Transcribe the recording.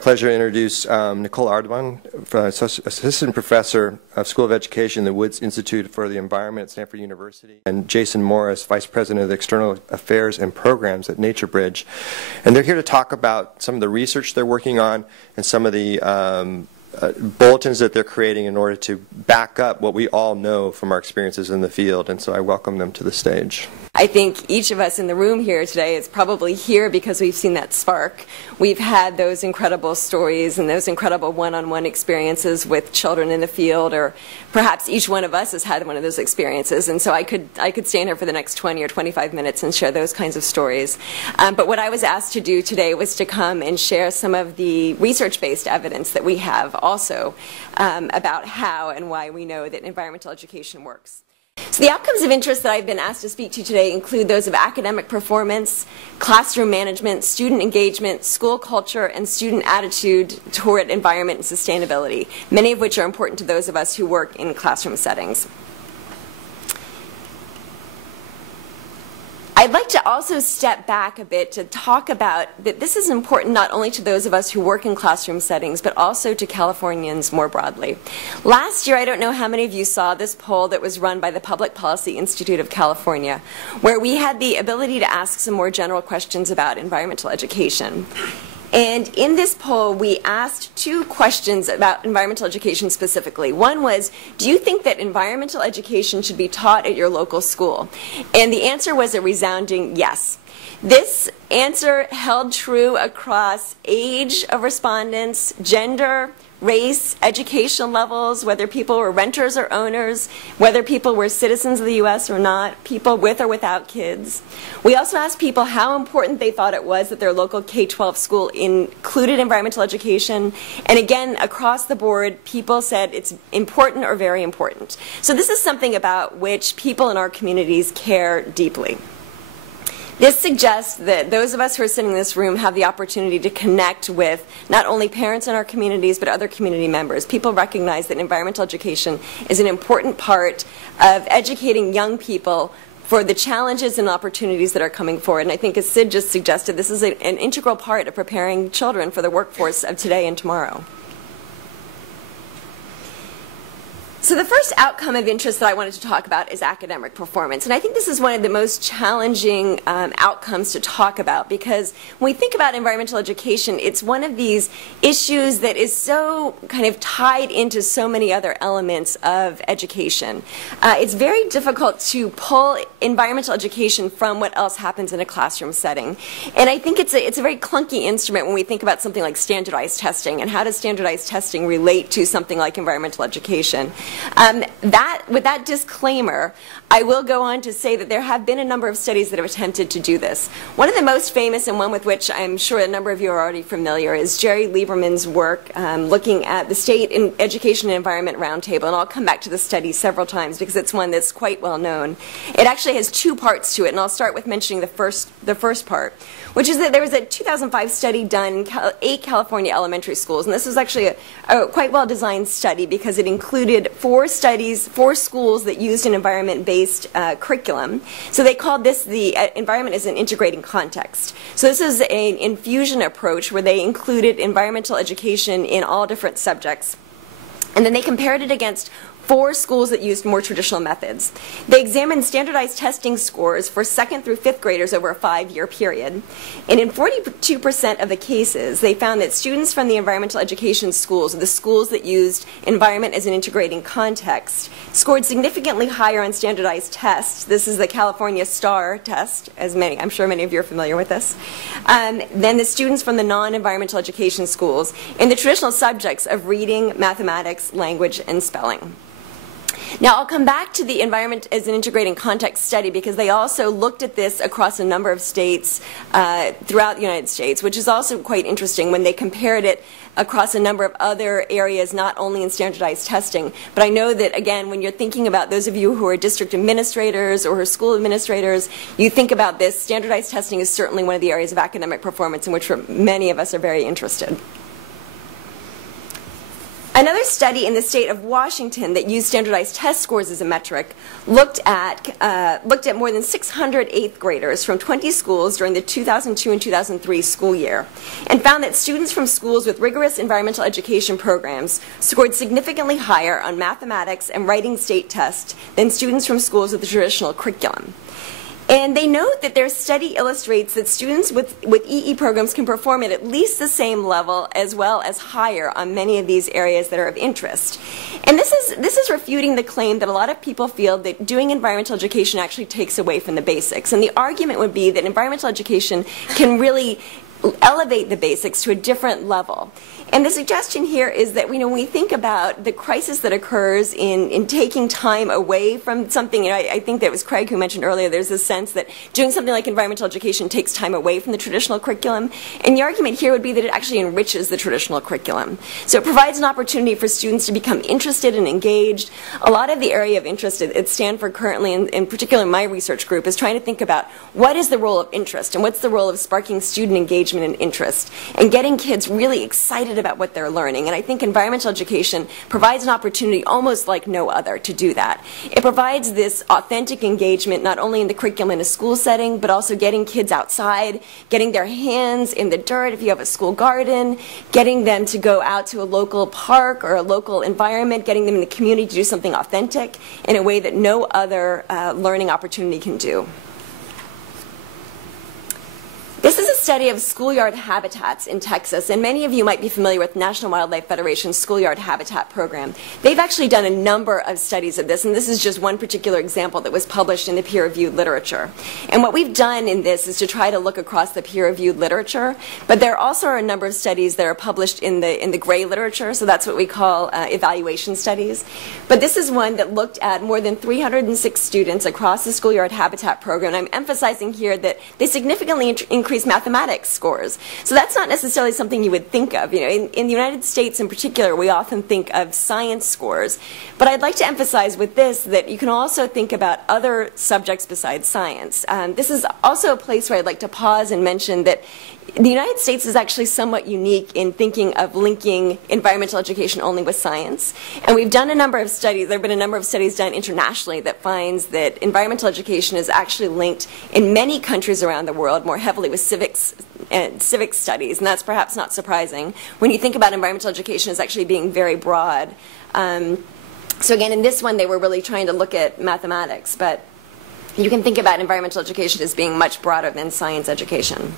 Pleasure to introduce Nicole Ardoin, Assistant Professor of School of Education, the Woods Institute for the Environment at Stanford University, and Jason Morris, Vice President of the External Affairs and Programs at NatureBridge. And they're here to talk about some of the research they're working on and some of the bulletins that they're creating in order to back up what we all know from our experiences in the field. And so I welcome them to the stage. I think each of us in the room here today is probably here because we've seen that spark. We've had those incredible stories and those incredible one-on-one experiences with children in the field, or perhaps each one of us has had one of those experiences. And so I could stand here for the next 20 or 25 minutes and share those kinds of stories. But what I was asked to do today was to come and share some of the research-based evidence that we have also about how and why we know that environmental education works. So the outcomes of interest that I've been asked to speak to today include those of academic performance, classroom management, student engagement, school culture, and student attitude toward environment and sustainability, many of which are important to those of us who work in classroom settings. I'd like to also step back a bit to talk about that this is important not only to those of us who work in classroom settings, but also to Californians more broadly. Last year, I don't know how many of you saw this poll that was run by the Public Policy Institute of California, where we had the ability to ask some more general questions about environmental education. And in this poll, we asked two questions about environmental education specifically. One was, do you think that environmental education should be taught at your local school? And the answer was a resounding yes. This answer held true across age of respondents, gender, race, education levels, whether people were renters or owners, whether people were citizens of the U.S. or not, people with or without kids. We also asked people how important they thought it was that their local K-12 school included environmental education. And again, across the board, people said it's important or very important. So this is something about which people in our communities care deeply. This suggests that those of us who are sitting in this room have the opportunity to connect with not only parents in our communities, but other community members. People recognize that environmental education is an important part of educating young people for the challenges and opportunities that are coming forward. And I think, as Sid just suggested, this is an integral part of preparing children for the workforce of today and tomorrow. So the first outcome of interest that I wanted to talk about is academic performance. And I think this is one of the most challenging outcomes to talk about, because when we think about environmental education, it's one of these issues that is so kind of tied into so many other elements of education. It's very difficult to pull environmental education from what else happens in a classroom setting. And I think it's a very clunky instrument when we think about something like standardized testing, and how does standardized testing relate to something like environmental education. With that disclaimer, I will go on to say that there have been a number of studies that have attempted to do this. One of the most famous, and one with which I'm sure a number of you are already familiar, is Jerry Lieberman's work looking at the State in Education and Environment Roundtable. And I'll come back to the study several times because it's one that's quite well known. It actually has two parts to it, and I'll start with mentioning the first part, which is that there was a 2005 study done in 8 California elementary schools. And this was actually a quite well-designed study because it included 4 schools that used an environment-based curriculum. So they called this the environment as an integrating context. So this is an infusion approach where they included environmental education in all different subjects. And then they compared it against 4 schools that used more traditional methods. They examined standardized testing scores for 2nd through 5th graders over a 5-year period. And in 42% of the cases, they found that students from the environmental education schools, or the schools that used environment as an integrating context, scored significantly higher on standardized tests. This is the California STAR test, as I'm sure many of you are familiar with this, than the students from the non-environmental education schools in the traditional subjects of reading, mathematics, language, and spelling. Now, I'll come back to the environment as an integrating context study because they also looked at this across a number of states throughout the United States, which is also quite interesting when they compared it across a number of other areas, not only in standardized testing. But I know that, again, when you're thinking about those of you who are district administrators or school administrators, you think about this. Standardized testing is certainly one of the areas of academic performance in which many of us are very interested. Another study in the state of Washington that used standardized test scores as a metric looked at more than 600 eighth graders from 20 schools during the 2002 and 2003 school year, and found that students from schools with rigorous environmental education programs scored significantly higher on mathematics and writing state tests than students from schools with the traditional curriculum. And they note that their study illustrates that students with EE programs can perform at least the same level as well as higher on many of these areas that are of interest. And this is refuting the claim that a lot of people feel that doing environmental education actually takes away from the basics. And the argument would be that environmental education can really elevate the basics to a different level. And the suggestion here is that when we think about the crisis that occurs in taking time away from something, I think that it was Craig who mentioned earlier, there's this sense that doing something like environmental education takes time away from the traditional curriculum. And the argument here would be that it actually enriches the traditional curriculum. So it provides an opportunity for students to become interested and engaged. A lot of the area of interest at Stanford currently, and in particular my research group, is trying to think about what is the role of interest and what's the role of sparking student engagement and interest and getting kids really excited about what they're learning. And I think environmental education provides an opportunity almost like no other to do that. It provides this authentic engagement not only in the curriculum in a school setting, but also getting kids outside, getting their hands in the dirt if you have a school garden, getting them to go out to a local park or a local environment, getting them in the community to do something authentic in a way that no other learning opportunity can do. This is a study of schoolyard habitats in Texas, and many of you might be familiar with National Wildlife Federation's Schoolyard Habitat Program. They've actually done a number of studies of this, and this is just one particular example that was published in the peer-reviewed literature. And what we've done in this is to try to look across the peer-reviewed literature, but there also are a number of studies that are published in the gray literature, so that's what we call evaluation studies. But this is one that looked at more than 306 students across the Schoolyard Habitat Program, and I'm emphasizing here that they significantly increased mathematics scores. So that's not necessarily something you would think of. In the United States in particular, we often think of science scores. But I'd like to emphasize with this that you can also think about other subjects besides science. This is also a place where I'd like to pause and mention that the United States is actually somewhat unique in thinking of linking environmental education only with science. And we've done a number of studies, there have been a number of studies done internationally that finds that environmental education is actually linked in many countries around the world more heavily with civics and civic studies. And that's perhaps not surprising when you think about environmental education as actually being very broad. So again, in this one, they were really trying to look at mathematics. But you can think about environmental education as being much broader than science education.